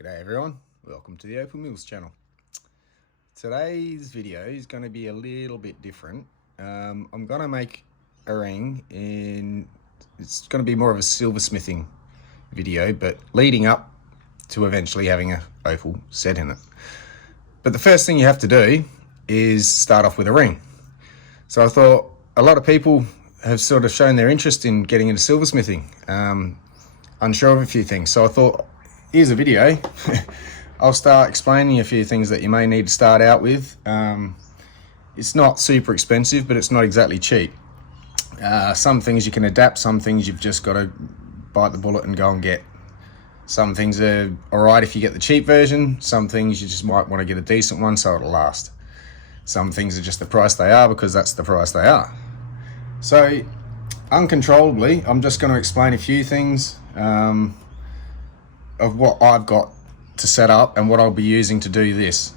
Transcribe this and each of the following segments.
G'day everyone, welcome to the Opal Mills channel. Today's video is going to be a little bit different. I'm going to make a ring it's going to be more of a silversmithing video, but leading up to eventually having a opal set in it. But the first thing you have to do is start off with a ring. So I thought a lot of people have sort of shown their interest in getting into silversmithing, unsure of a few things. So I thought, here's a video. I'll start explaining a few things that you may need to start out with. It's not super expensive, but it's not exactly cheap. Some things you can adapt, some things you've just got to bite the bullet and go and get. Some things are alright if you get the cheap version, some things you just might want to get a decent one so it'll last. Some things are just the price they are because that's the price they are. So, uncontrollably, I'm just going to explain a few things of what I've got to set up and what I'll be using to do this.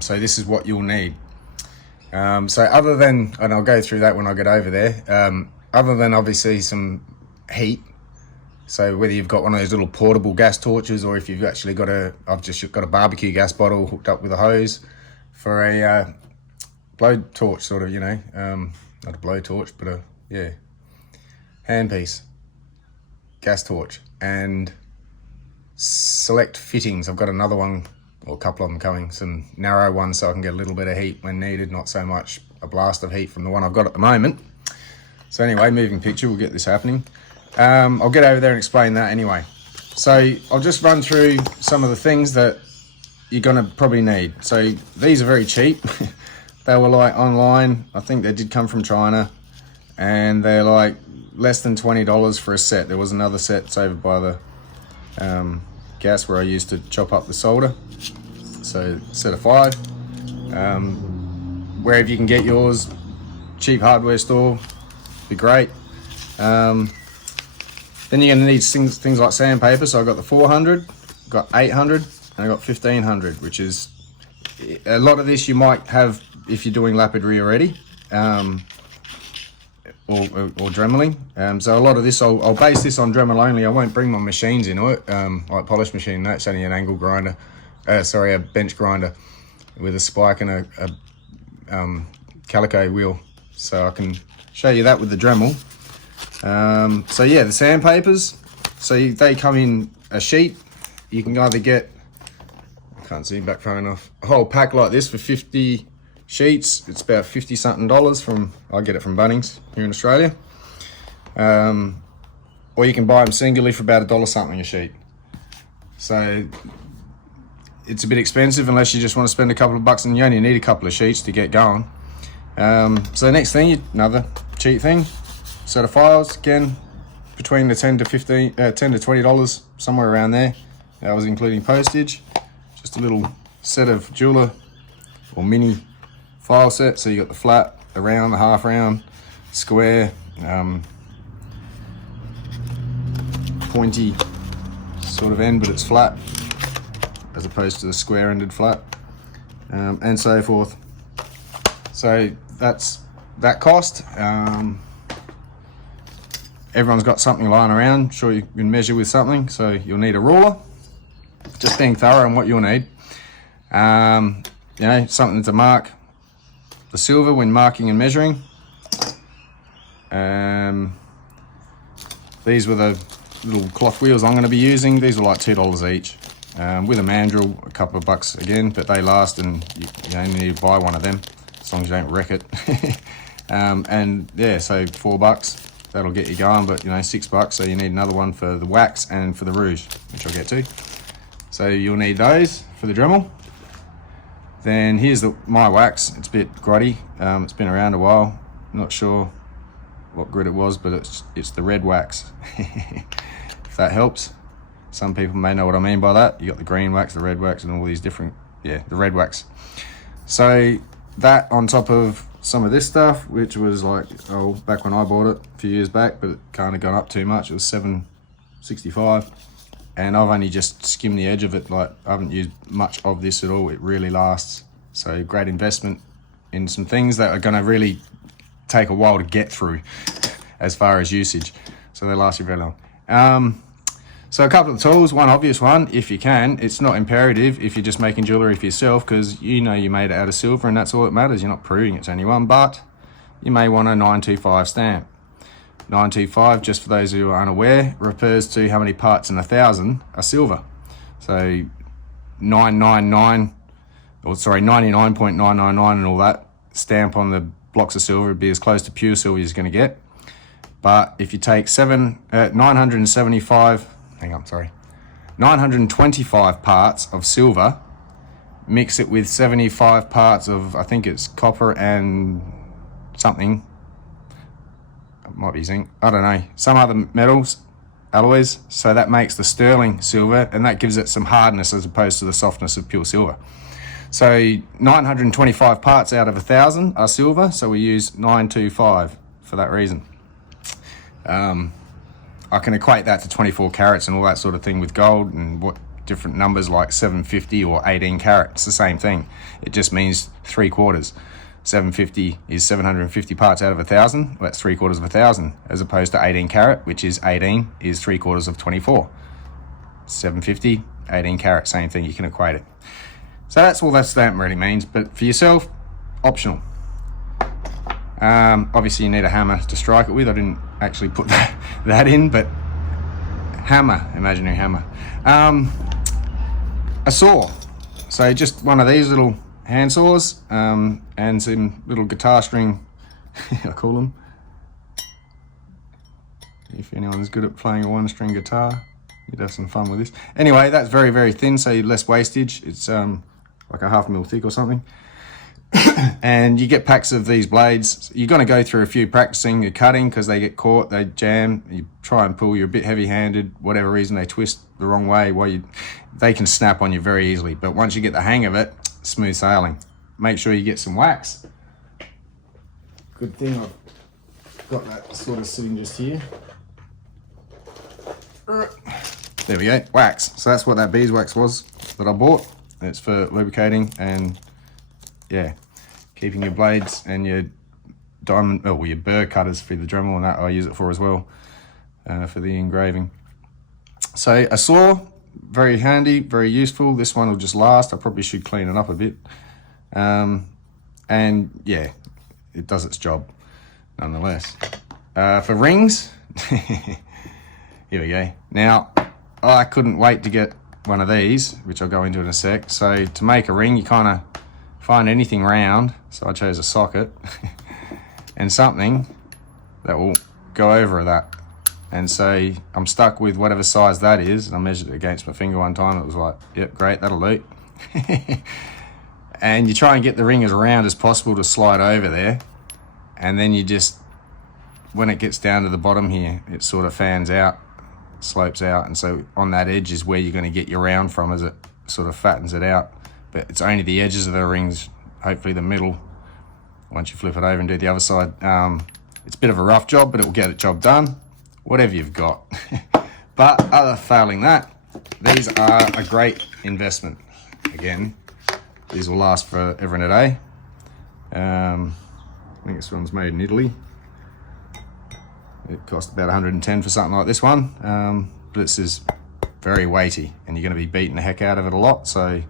So this is what you'll need. So other than, and I'll go through that when I get over there, other than obviously some heat, so whether you've got one of those little portable gas torches or if you've actually got I've just got a barbecue gas bottle hooked up with a hose for a blow torch sort of, not a blow torch, but handpiece, gas torch, and select fittings. I've got another one, or a couple of them coming, some narrow ones so I can get a little bit of heat when needed, not so much a blast of heat from the one I've got at the moment. So anyway, moving picture, we'll get this happening. I'll get over there and explain that anyway. So I'll just run through some of the things that you're gonna probably need. So these are very cheap. They were like online, I think they did come from China, and they're like less than $20 for a set. There was another set that's over by the gas where I used to chop up the solder. So set of 5. Wherever you can get yours, cheap hardware store, be great. Then you're going to need things like sandpaper. So I got the 400, got 800, and I got 1500, which is a lot of this you might have if you're doing lapidary already, or dremeling. So a lot of this, I'll base this on Dremel only. I won't bring my machines into it, like polish machine. That's only an angle grinder, a bench grinder with a spike and a calico wheel. So I can show you that with the Dremel. So yeah, the sandpapers, so they come in a sheet. You can either get, I can't see back far enough, a whole pack like this for 50 sheets. It's about 50 something dollars I get it from Bunnings here in Australia. Or you can buy them singularly for about $1 something a sheet. So it's a bit expensive unless you just want to spend a couple of bucks, and you only need a couple of sheets to get going. So next thing, another cheap thing, set of files, again between the $10 to $20, somewhere around there. That was including postage. Just a little set of jeweler or mini file set. So you got the flat, the round, the half round, square, pointy sort of end, but it's flat as opposed to the square ended flat, and so forth. So that's that cost. Everyone's got something lying around. Sure, you can measure with something, so you'll need a ruler. Just being thorough on what you'll need. Something to mark the silver when marking and measuring. These were the little cloth wheels I'm going to be using. These were like $2 each, with a mandrel, a couple of bucks again, but they last, and you only need to buy one of them as long as you don't wreck it. And yeah, so $4, that'll get you going, but $6, so you need another one for the wax and for the rouge, which I'll get to. So you'll need those for the Dremel. Then here's my wax. It's a bit grotty. It's been around a while. Not sure what grit it was, but it's the red wax. If that helps. Some people may know what I mean by that. You got the green wax, the red wax, and all these different, the red wax. So that on top of some of this stuff, which was like, back when I bought it a few years back, but it kind of gone up too much. It was $7.65. And I've only just skimmed the edge of it. Like, I haven't used much of this at all. It really lasts. So great investment in some things that are going to really take a while to get through as far as usage. So they last you very long. So a couple of tools, one obvious one, if you can. It's not imperative if you're just making jewellery for yourself, because you know you made it out of silver and that's all that matters. You're not proving it to anyone, but you may want a 925 stamp. 925, just for those who are unaware, refers to how many parts in 1,000 are silver. So 99.999 and all that stamp on the blocks of silver would be as close to pure silver as you're going to get. But if you take 925 parts of silver, mix it with 75 parts of, I think it's copper and something, it might be zinc, I don't know, some other metals, alloys, so that makes the sterling silver, and that gives it some hardness as opposed to the softness of pure silver. So 925 parts out of 1,000 are silver, so we use 925 for that reason. I can equate that to 24 carats and all that sort of thing with gold, and what different numbers like 750 or 18 carat. It's the same thing. It just means 3/4. 750 is 750 parts out of 1,000. Well, that's 3/4 of 1,000, as opposed to 18 carat, which is 18 is 3/4 of 24. 750, 18 carat, same thing. You can equate it. So that's all that stamp really means. But for yourself, optional. Obviously you need a hammer to strike it with. I didn't actually put that in, but hammer, imaginary hammer. A saw. So just one of these little hand saws, and some little guitar string, I call them. If anyone's good at playing a one-string guitar, you'd have some fun with this. Anyway, that's very, very thin, so less wastage. It's like a 1/2 mil thick or something. And you get packs of these blades. You're going to go through a few practicing your cutting, because they get caught, they jam, you try and pull, you're a bit heavy-handed, whatever reason, they twist the wrong way, they can snap on you very easily. But once you get the hang of it, smooth sailing. Make sure you get some wax. Good thing I've got that sort of sitting just here. There we go, wax. So that's what that beeswax was that I bought. It's for lubricating and, yeah, keeping your blades and your diamond, your burr cutters for the Dremel, and that I use it for as well, for the engraving. So a saw, very handy, very useful. This one will just last. I probably should clean it up a bit. And yeah, it does its job nonetheless. For rings, here we go. Now, I couldn't wait to get one of these, which I'll go into in a sec. So to make a ring, you kind of find anything round. So I chose a socket and something that will go over that. And so I'm stuck with whatever size that is. And I measured it against my finger one time. It was like, yep, great, that'll do. And you try and get the ring as round as possible to slide over there. And then you just, when it gets down to the bottom here, it sort of fans out, slopes out. And so on that edge is where you're going to get your round from, as it sort of fattens it out. But it's only the edges of the rings, hopefully the middle, once you flip it over and do the other side. It's a bit of a rough job, but it will get the job done, whatever you've got. But other failing that, these are a great investment. Again, these will last forever and a day. I think this one's made in Italy. It cost about 110 for something like this one. But this is very weighty, and you're going to be beating the heck out of it a lot. So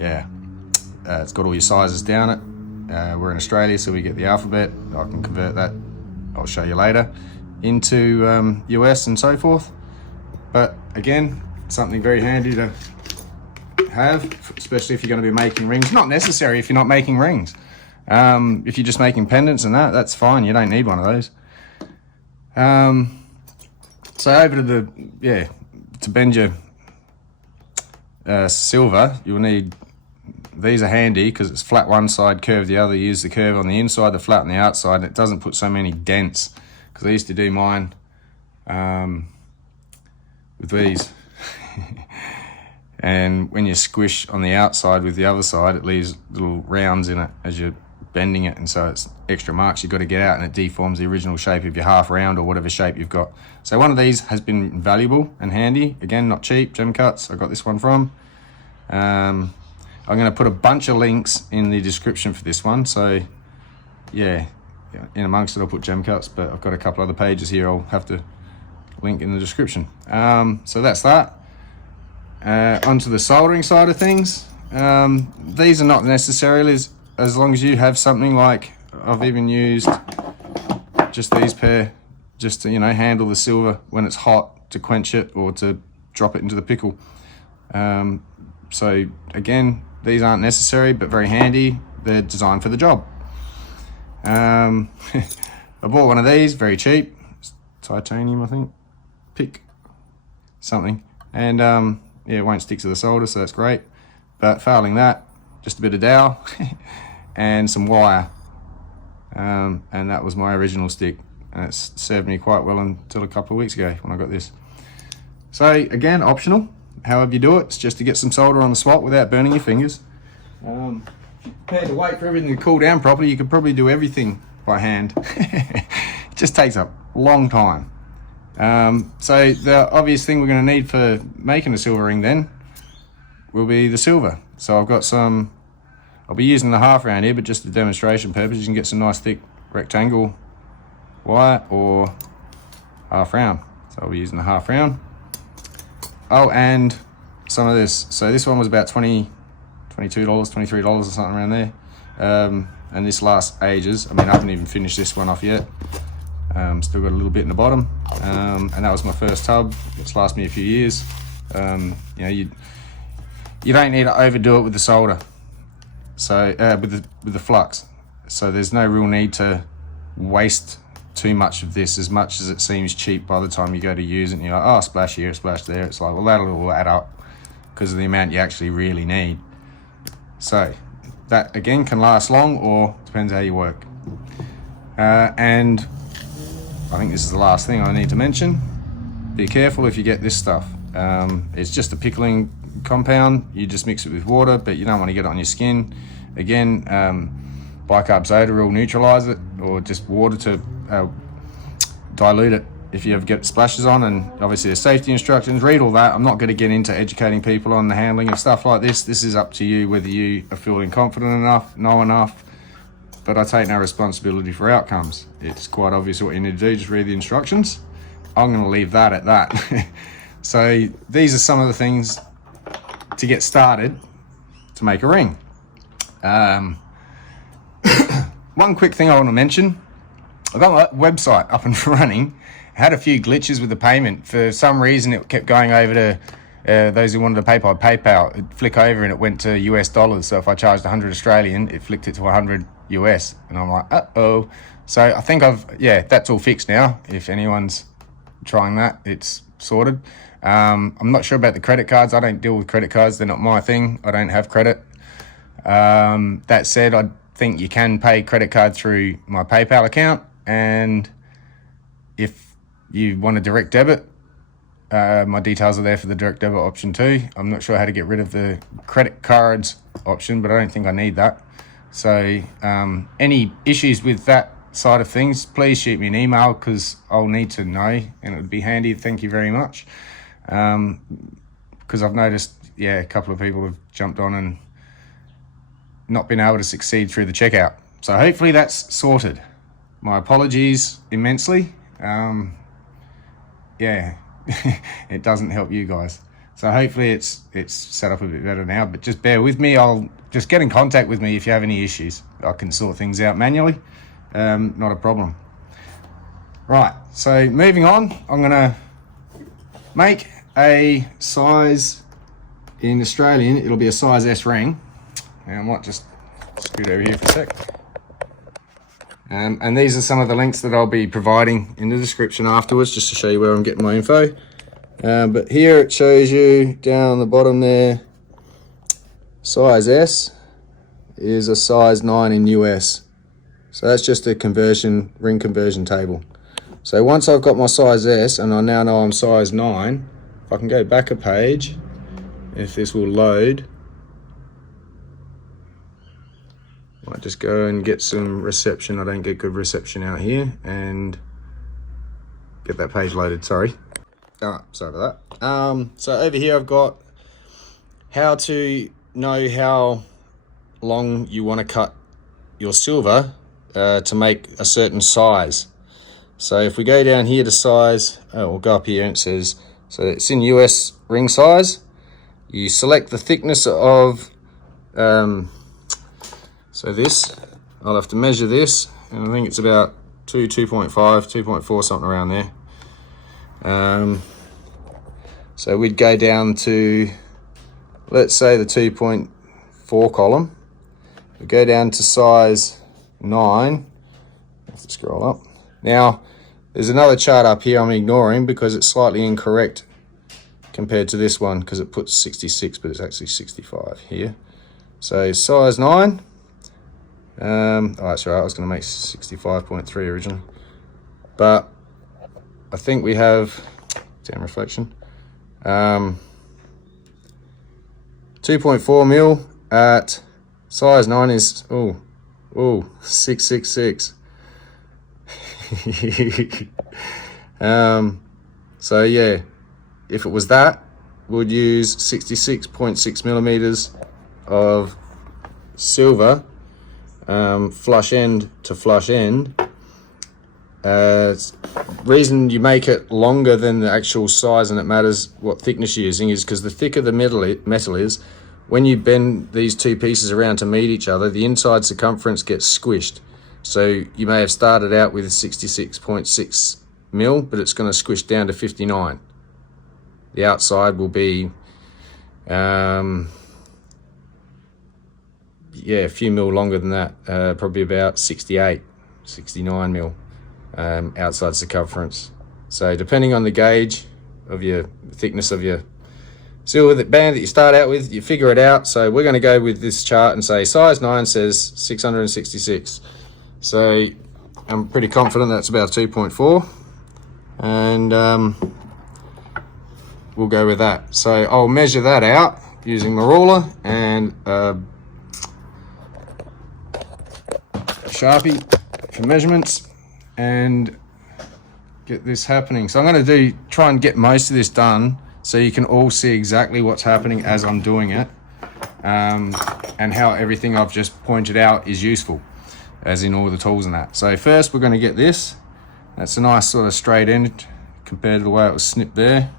yeah, it's got all your sizes down it. We're in Australia, so we get the alphabet. I can convert that, I'll show you later, into US and so forth. But again, something very handy to have, especially if you're going to be making rings. Not necessary if you're not making rings. If you're just making pendants and that's fine. You don't need one of those. So over to to bend your silver, you'll need, these are handy because it's flat one side, curve the other. You use the curve on the inside, the flat on the outside, and it doesn't put so many dents. Because I used to do mine with these. And when you squish on the outside with the other side, it leaves little rounds in it as you're bending it, and so it's extra marks you've got to get out, and it deforms the original shape of your half round or whatever shape you've got. So one of these has been valuable and handy. Again, not cheap, Gem Cuts, I got this one from. I'm going to put a bunch of links in the description for this one, so yeah, in amongst it I'll put Gem Cuts, but I've got a couple other pages here I'll have to link in the description. So that's that. Onto the soldering side of things. These are not necessarily as long as you have something like, I've even used just these pair just to, you know, handle the silver when it's hot, to quench it or to drop it into the pickle. So again, these aren't necessary but very handy. They're designed for the job. I bought one of these, very cheap. It's titanium, I think. Pick something. And yeah, it won't stick to the solder, so that's great. But failing that, just a bit of dowel and some wire. And that was my original stick. And it's served me quite well until a couple of weeks ago when I got this. So again, optional. However you do it, it's just to get some solder on the spot without burning your fingers. If you had to wait for everything to cool down properly, you could probably do everything by hand. It just takes a long time. So the obvious thing we're going to need for making a silver ring then will be the silver. So I've got some, I'll be using the half round here, but just for demonstration purposes, you can get some nice thick rectangle wire or half round. So I'll be using the half round. Oh, and some of this. So this one was about $22, $23 or something around there. And this lasts ages. I mean, I haven't even finished this one off yet. Still got a little bit in the bottom. And that was my first tub. It's lasted me a few years. You know, you don't need to overdo it with the solder. So with the flux. So there's no real need to waste too much of this, as much as it seems cheap by the time you go to use it and you're like, oh, splash here, splash there. It's like, well, that'll all add up because of the amount you actually really need. So that again can last long, or depends how you work. And I think this is the last thing I need to mention. Be careful if you get this stuff. It's just a pickling compound. You just mix it with water, but you don't want to get it on your skin. Again, bicarb soda will neutralize it, or just water to dilute it if you ever get splashes on. And obviously the safety instructions, read all that. I'm not going to get into educating people on the handling of stuff like this. This is up to you whether you are feeling confident enough, know enough, but I take no responsibility for outcomes. It's quite obvious what you need to do, just read the instructions. I'm going to leave that at that. So these are some of the things to get started to make a ring. One quick thing I want to mention, I got my website up and running. I had a few glitches with the payment. For some reason it kept going over to those who wanted to pay by PayPal. It'd flick over and it went to US dollars. So if I charged 100 Australian, it flicked it to 100 US. And I'm like, uh-oh. So I think that's all fixed now. If anyone's trying that, it's sorted. I'm not sure about the credit cards. I don't deal with credit cards. They're not my thing. I don't have credit. That said, I think you can pay credit card through my PayPal account. And if you want a direct debit, my details are there for the direct debit option too. I'm not sure how to get rid of the credit cards option, but I don't think I need that. So any issues with that side of things, please shoot me an email, because I'll need to know, and it would be handy. Thank you very much. Because I've noticed, a couple of people have jumped on and not been able to succeed through the checkout. So hopefully that's sorted. My apologies immensely. It doesn't help you guys. So hopefully it's set up a bit better now, but just bear with me. I'll just get in contact with me if you have any issues. I can sort things out manually. Not a problem. Right, so moving on, I'm gonna make a size, in Australian, it'll be a size S ring. And I might just scoot over here for a sec. And these are some of the links that I'll be providing in the description afterwards, just to show you where I'm getting my info. But here it shows you down the bottom there, size S is a size 9 in US. So that's just a ring conversion table. So once I've got my size S and I now know I'm size 9, if I can go back a page, if this will load, might just go and get some reception. I don't get good reception out here, and get that page loaded, sorry. Sorry about that. So over here I've got how to know how long you want to cut your silver to make a certain size. So if we go down here to size, we'll go up here and it says, so it's in US ring size. You select the thickness of, so this, I'll have to measure this, and I think it's about 2.5, 2.4, something around there. So we'd go down to, let's say the 2.4 column. We go down to size 9. Have to scroll up. Now, there's another chart up here I'm ignoring because it's slightly incorrect compared to this one, because it puts 66, but it's actually 65 here. So size 9. Oh, that's right, I was going to make 65.3 originally. But I think we have, damn reflection, 2.4 mil at size 9 is, 666. So yeah, if it was that, we'd use 66.6 millimeters of silver, flush end to flush end. Reason you make it longer than the actual size and it matters what thickness you're using is because the thicker the metal is, when you bend these two pieces around to meet each other, the inside circumference gets squished. So you may have started out with 66.6 mil, but it's going to squish down to 59. The outside will be, a few mil longer than that, probably about 68, 69 mil outside circumference. So depending on the gauge of your thickness of your silver band that you start out with, you figure it out. So we're going to go with this chart and say size 9 says 666. So I'm pretty confident that's about 2.4, and we'll go with that. So I'll measure that out using my ruler and a Sharpie for measurements and get this happening. So I'm going to try and get most of this done so you can all see exactly what's happening as I'm doing it, and how everything I've just pointed out is useful, as in all the tools and that. So first we're going to get this. That's a nice sort of straight end compared to the way it was snipped there.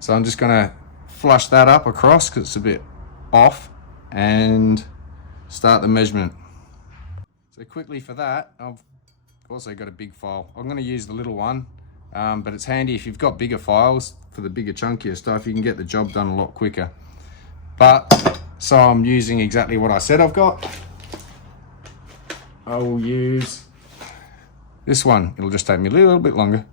So I'm just going to flush that up across because it's a bit off and start the measurement. So quickly for that, I've also got a big file. I'm going to use the little one, but it's handy if you've got bigger files for the bigger chunkier stuff. You can get the job done a lot quicker. But so I'm using exactly what I said I've got. I will use this one. It'll just take me a little bit longer.